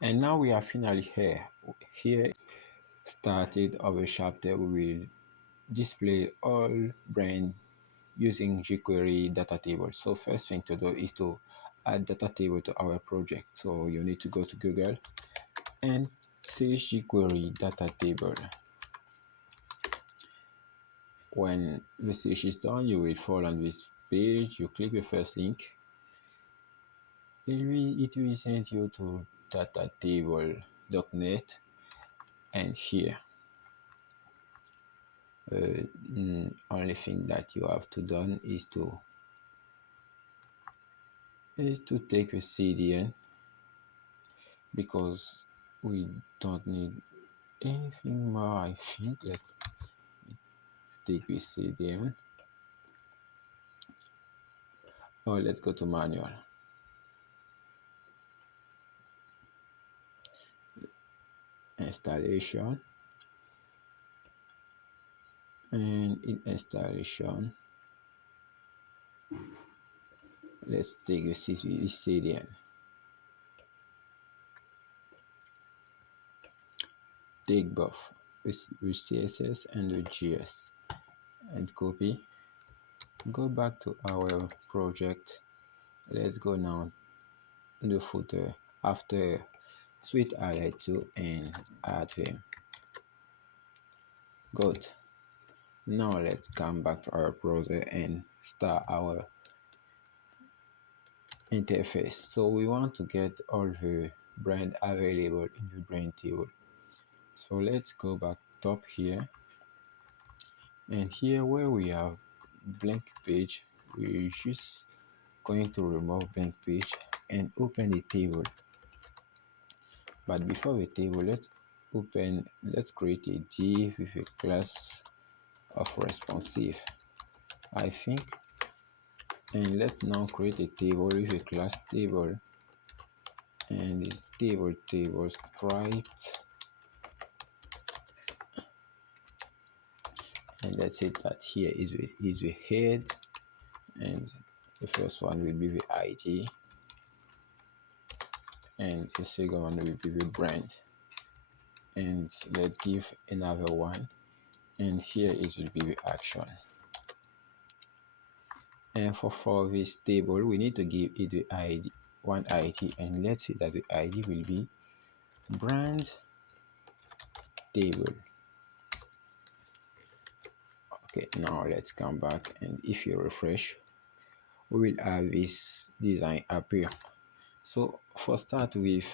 And now we are finally here. Here started our chapter. We will display all brand using jQuery data table. So first thing to do is to add data table to our project. So you need to go to Google and search jQuery data table. When the search is done, you will fall on this page. You click the first link. It will send you to datatable.net, and here only thing that you have to done is to take the CDN, because we don't need anything more. I think let's take the CDN, or let's go to manual. Installation, and in installation let's take the CDN. Take both with CSS and with GS and copy. Go back to our project. Let's go now in the footer after Sweet Highlight 2 and add them. Good. Now let's come back to our browser and start our interface. So we want to get all the brand available in the brand table. So let's go back top here, and here where we have blank page, we're just going to remove blank page and open the table. But before the table, let's create a div with a class of responsive, I think. And let's now create a table with a class table, and this table striped, and let's say that here is the head, and the first one will be the ID, and the second one will be the brand. And let's give another one, and here it will be the action. And for this table, we need to give it the ID, one ID, and let's say that the ID will be brand table. Okay, now let's come back, and if you refresh, we will have this design appear. So for start with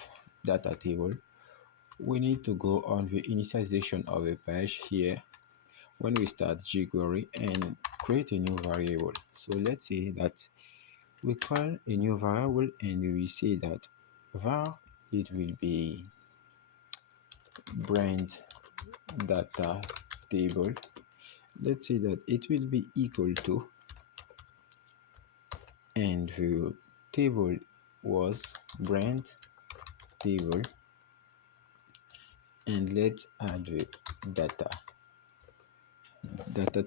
data table, we need to go on the initialization of a page here when we start jQuery and create a new variable. So let's say that we call a new variable, and we say that var it will be brand data table. Let's say that it will be equal to, and the table was brand table, and let's add the data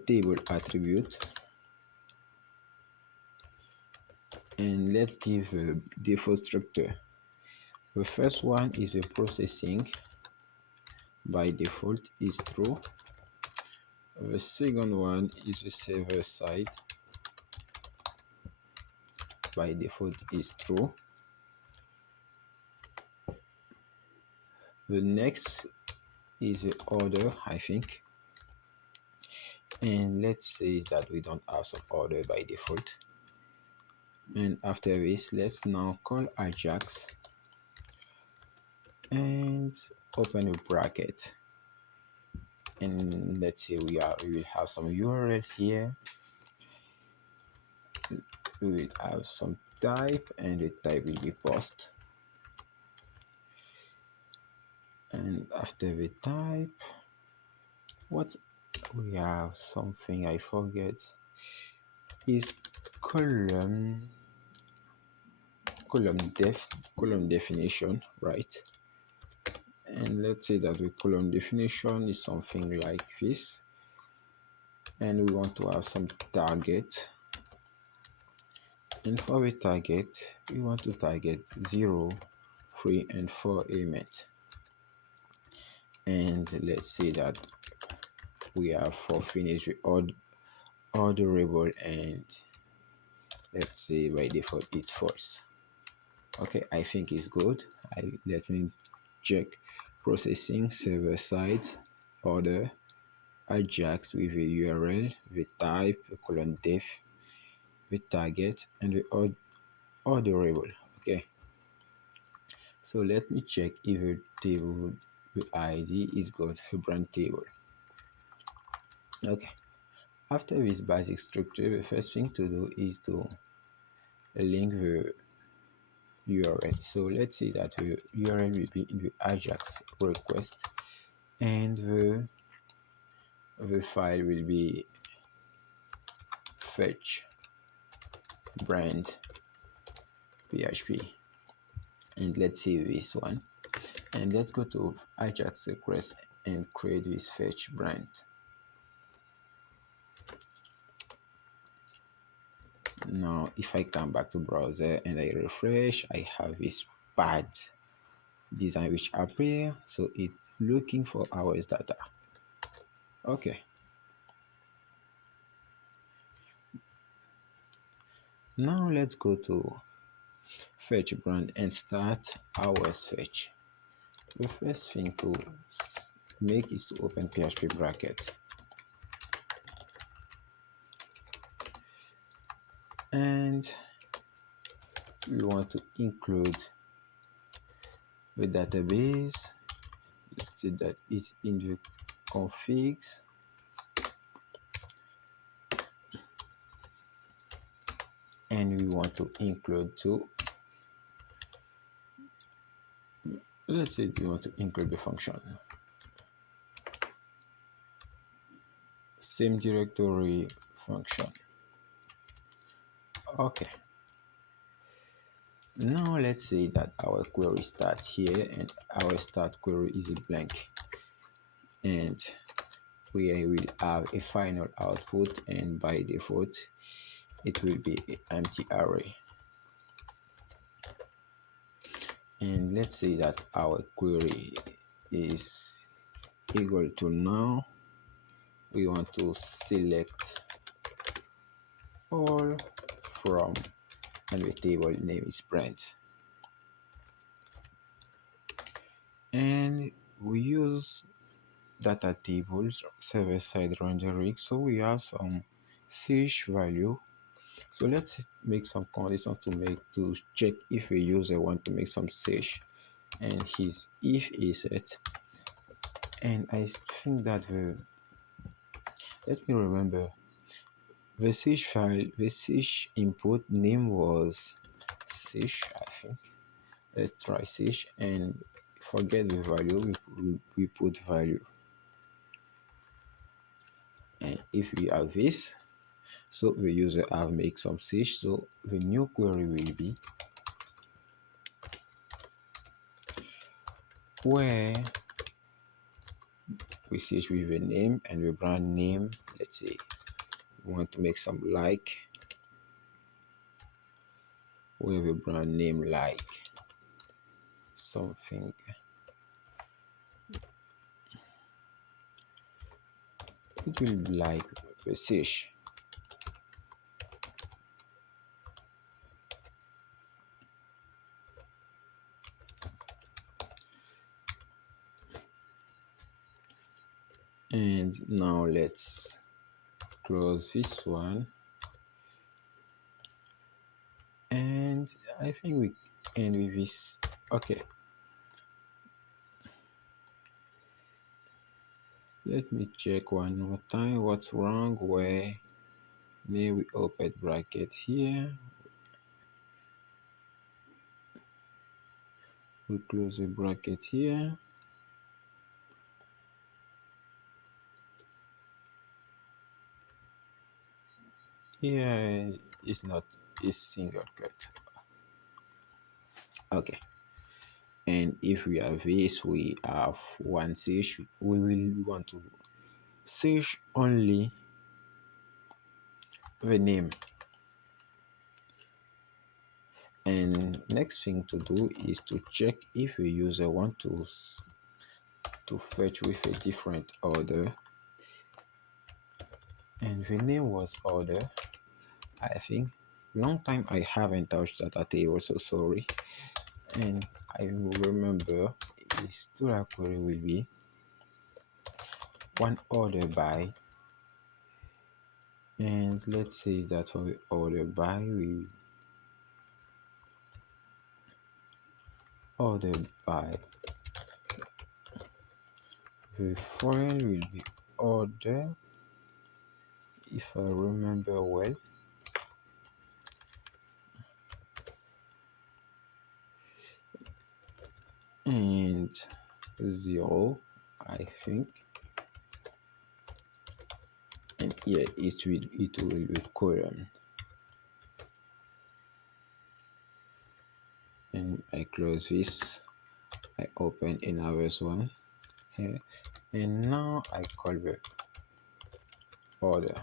table attribute, and let's give a default structure. The first one is the processing, by default is true. The second one is the server side, by default is true. The next is the order, I think, and let's say that we don't have some order by default. And after this, let's now call Ajax and open a bracket, and let's say we will have some URL here. We will have some type, and the type will be post. And after the type, what we have, something I forget, is column definition, right? And let's say that the column definition is something like this, and we want to have some target, and for the target we want to target 0, 3 and 4 elements. And let's say that we have for finish with all durable, and let's say by default it's false. Okay, I think it's good. Let me check processing server side order Ajax with a URL, the type, the colon def, the target, and the all durable. Okay, so let me check if the table, the ID is good for brand table. Okay, after this basic structure, the first thing to do is to link the URL. So let's say that the URL will be in the Ajax request, and the file will be fetch brand PHP, and let's see this one, and let's go to Ajax request and create this fetch brand. Now if I come back to browser and I refresh, I have this bad design which appear, so it's looking for hours data. Okay, now let's go to fetch brand and start hours fetch. The first thing to make is to open PHP bracket, and we want to include the database. Let's say that it's in the configs, and we want to include too, let's say we want to include the function same directory function. Okay, now let's say that our query starts here and our start query is blank, and we will have a final output, and by default it will be an empty array. And let's say that our query is equal to, now we want to select all from, and the table name is brand, and we use data tables server side rendering, so we have some search value. So let's make some conditions to check if a user want to make some search, and his if is set. And I think that let me remember, the search file, the search input name was search, I think. Let's try search, and forget the value, we put value. And if we have this, so the user have make some search, so the new query will be where we search with the name and the brand name. Let's say we want to make some like, where the brand name like something, it will be like the search. And now let's close this one, and I think we end with this. Okay, let me check one more time what's wrong. Where may we open bracket here, we close the bracket here, here is not is single cut. Okay, and if we have this, we have one search, we will want to search only the name, And next thing to do is to check if a user want to fetch with a different order, and the name was order. I think long time I haven't touched data table, so sorry. And I will remember is to query will be one order by, and let's say that for the order by we order by the foreign will be order, if I remember well, and 0 I think, and yeah, it will be column. And I close this, I open another one here, and now I call the order.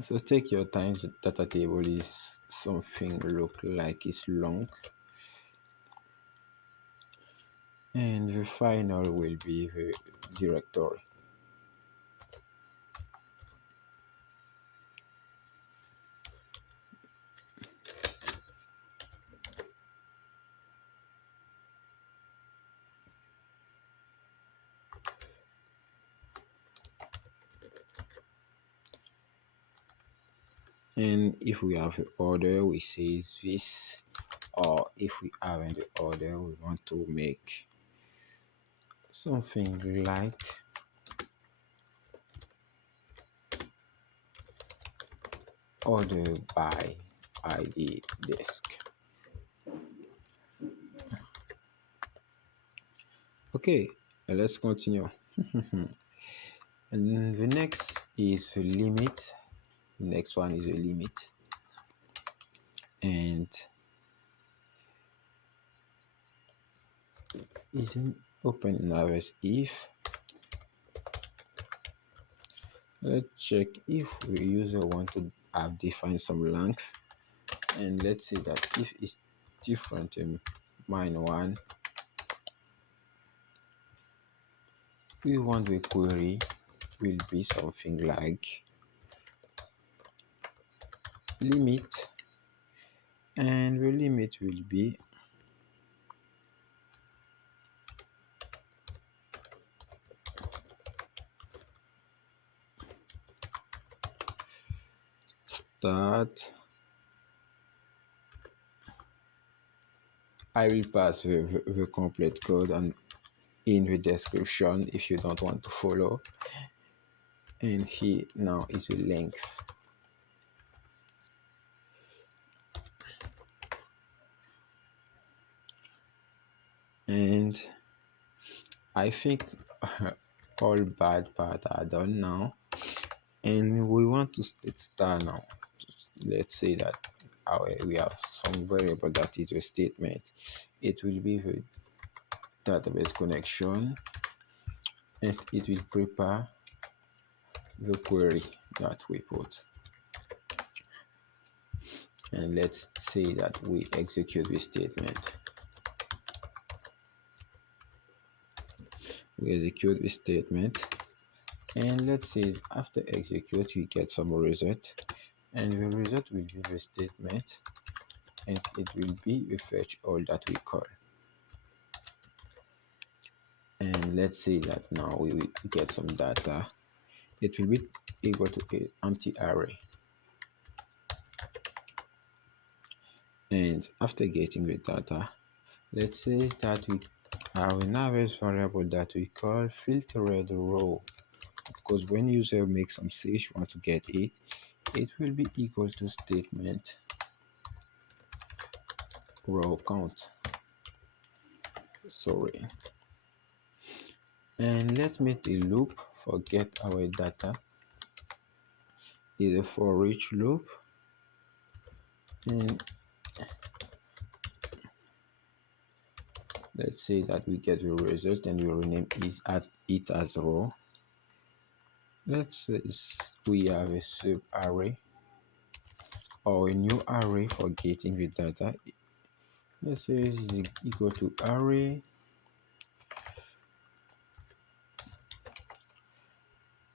So take your time, the data table is something look like it's long, and the final will be the directory. And if we have the order, we say this, or if we haven't the order, we want to make something like order by ID disk. Okay, let's continue. And the next is the limit. The next one is the limit, and is an open interface if. Let's check if the user want to have defined some length, and let's say that if it's different in -1, we want the query will be something like limit, and the limit will be start. I will pass the complete code and in the description if you don't want to follow. And here now is the length. And I think all bad part are done now, and we want to state star now. Let's say that we have some variable that is a statement. It will be the database connection, and it will prepare the query that we put. And let's say that we execute this statement. We execute this statement, and let's say after execute we get some result, and the result will be the statement, and it will be the fetch all that we call. And let's say that now we will get some data. It will be equal to an empty array. And after getting the data, let's say that we have another variable that we call filtered row, because when user makes some search want to get it, it will be equal to statement row count. Sorry. And let's make a loop for get our data. Is a for each loop, and let's say that we get the result and we rename it as row. let's say we have a sub array or a new array for getting the data. Let's say this is equal to array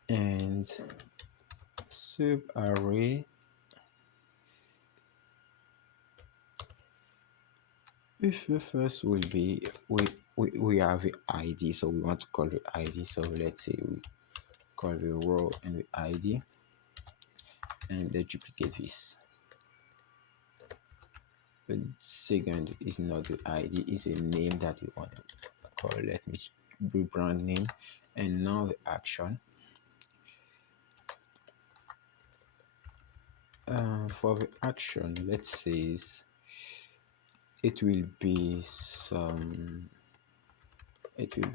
and sub array. If the first will be we have the ID, so we want to call the ID. So let's say we call the row and the ID, and let's duplicate this. The second is not the ID, is a name that we want to call. Let me rebrand name, and now the action. For the action, let's say it will be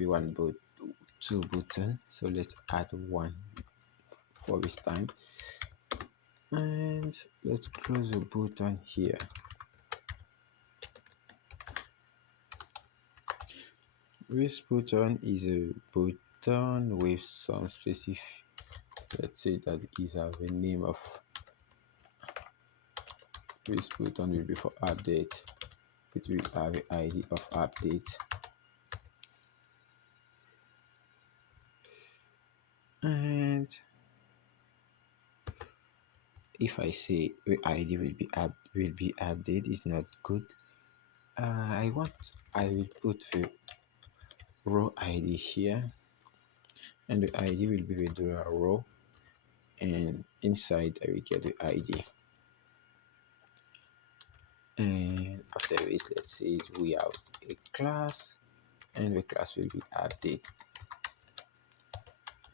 one but two button. So let's add one for this time, and let's close the button here. This button is a button with some specific, let's say that is the name of this button will be for update. It will have the ID of update, and if I say the ID will be update is not good. I will put the row ID here, and the ID will be the dollar row, and inside I will get the ID. And after this, let's say we have a class, and the class will be update.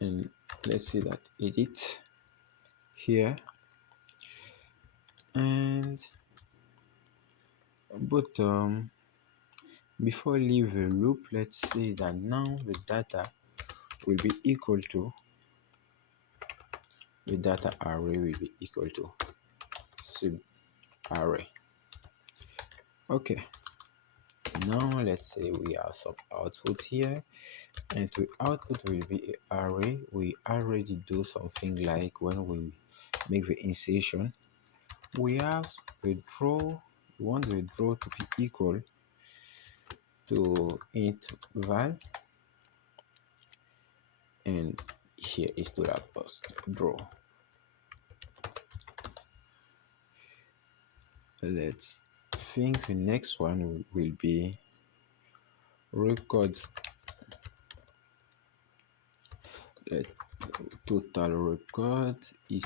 And let's see that edit here, and bottom. Before leave the loop, let's say that now the data will be equal to the data array will be equal to sub array. Okay, now let's say we have some output here, and the output will be an array. We already do something like when we make the insertion, we have the draw. We want the draw to be equal to int val, and here is dollar post draw. Let's think the next one will be record. Total record is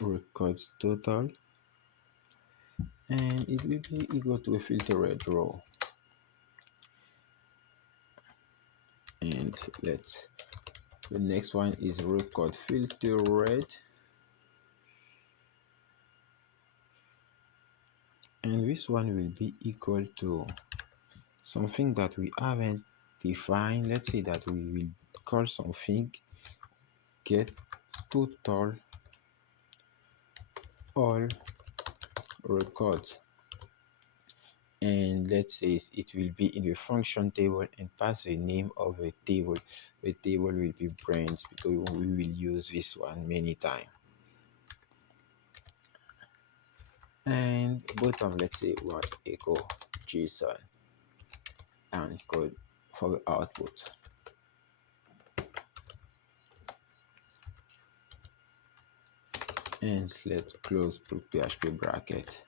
records total, and it will be equal to a filtered row. And the next one is record filtered, and this one will be equal to something that we haven't defined. Let's say that we will call something get total all records, and let's say it will be in the function table and pass the name of the table. The table will be brands because we will use this one many times. And bottom, let's say what echo JSON and code for the output. And let's close PHP bracket.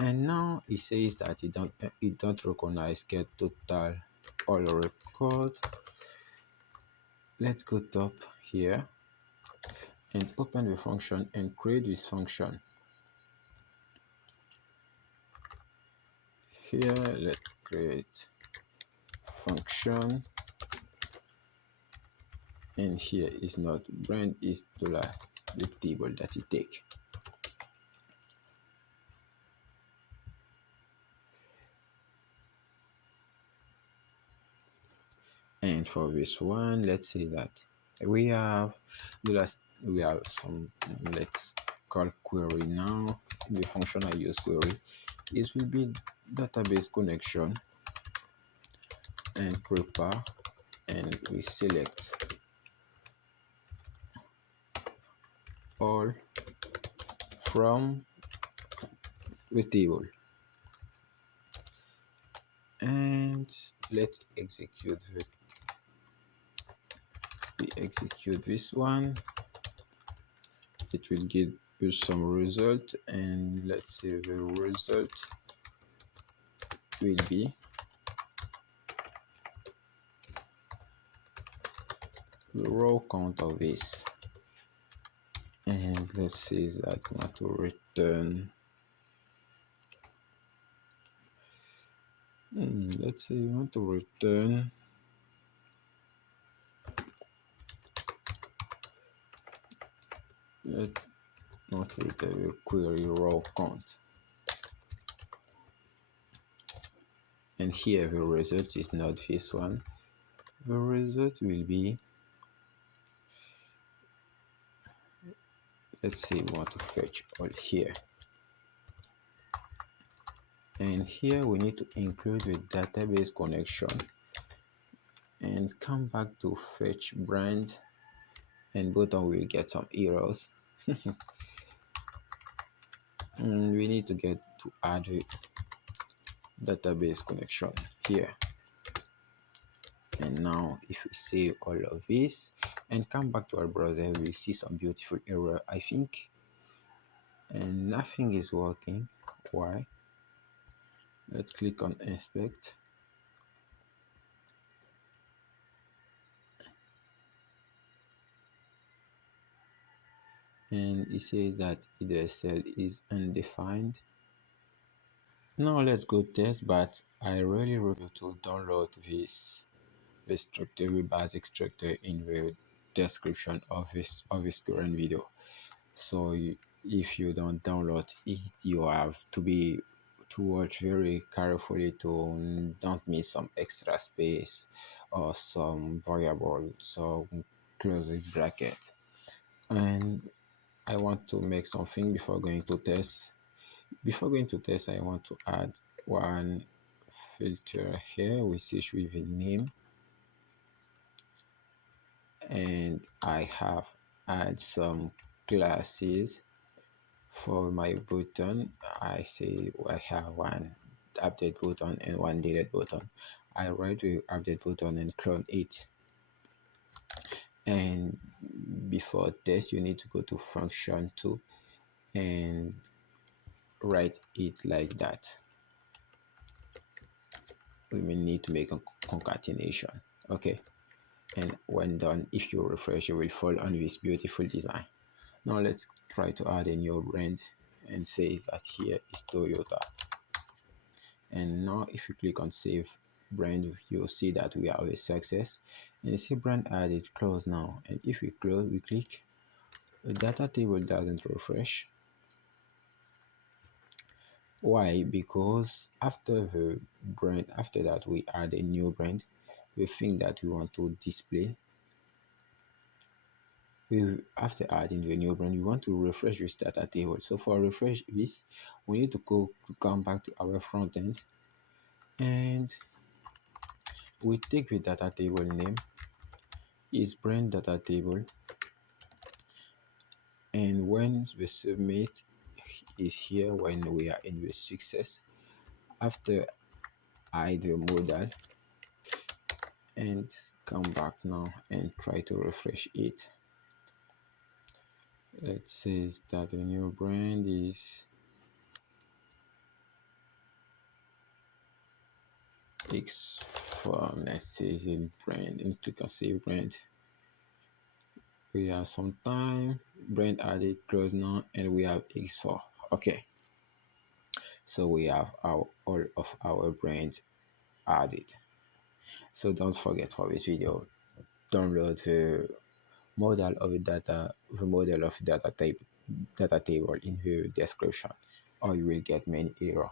And now it says that it don't recognize get total all record. Let's go top here and open the function and create this function. Here let's create function, and here is not brand, is dollar the table that it take. And for this one, let's say that we have some, let's call query. Now in the function I use query, it will be database connection and prepare, and we select all from the table. And let's execute we execute this one. It will give us some result, and let's say the result will be the row count of this. And let's say that we want to return, let's say we want to return let's not return the query row count. And here the result is not this one. The result will be, let's say we want to fetch all here, and here we need to include the database connection and come back to fetch brand, and button will get some errors. And we need to get to add the database connection here. And now if we save all of this and come back to our browser, we'll see some beautiful error, I think, and nothing is working. Why? Let's click on inspect. And it says that the cell is undefined. Now let's go test, but I really want you to download this structure, the basic structure, in the description of this current video. So if you don't download it, you have to watch very carefully to don't miss some extra space or some variable, so close the bracket. And I want to make something before going to test. Before going to test, I want to add one filter here. We search with a name, and I have add some classes for my button. I say I have one update button and one delete button. I write the update button and clone it. And before test, you need to go to function 2 and write it like that. We may need to make a concatenation. Okay, and when done, if you refresh, you will fall on this beautiful design. Now let's try to add a new brand and say that here is Toyota. And now if you click on save brand, you'll see that we have a success, and you see brand added. Close now. And if we close, we click, the data table doesn't refresh. Why? Because after the brand, after that we add a new brand, the thing that we want to display, after adding the new brand, we want to refresh this data table. So for refresh this, we need to come back to our front end, and we take the data table name is brand data table, and when the submit is here, when we are in the success, after hide the modal and come back now and try to refresh it. Let's say that the new brand is X from, let's say the brand, and click on save brand. We have some time, brand added, close now, and we have X4. Okay, so we have all of our brands added. So don't forget, for this video, download the model of data table in the description, or you will get many errors.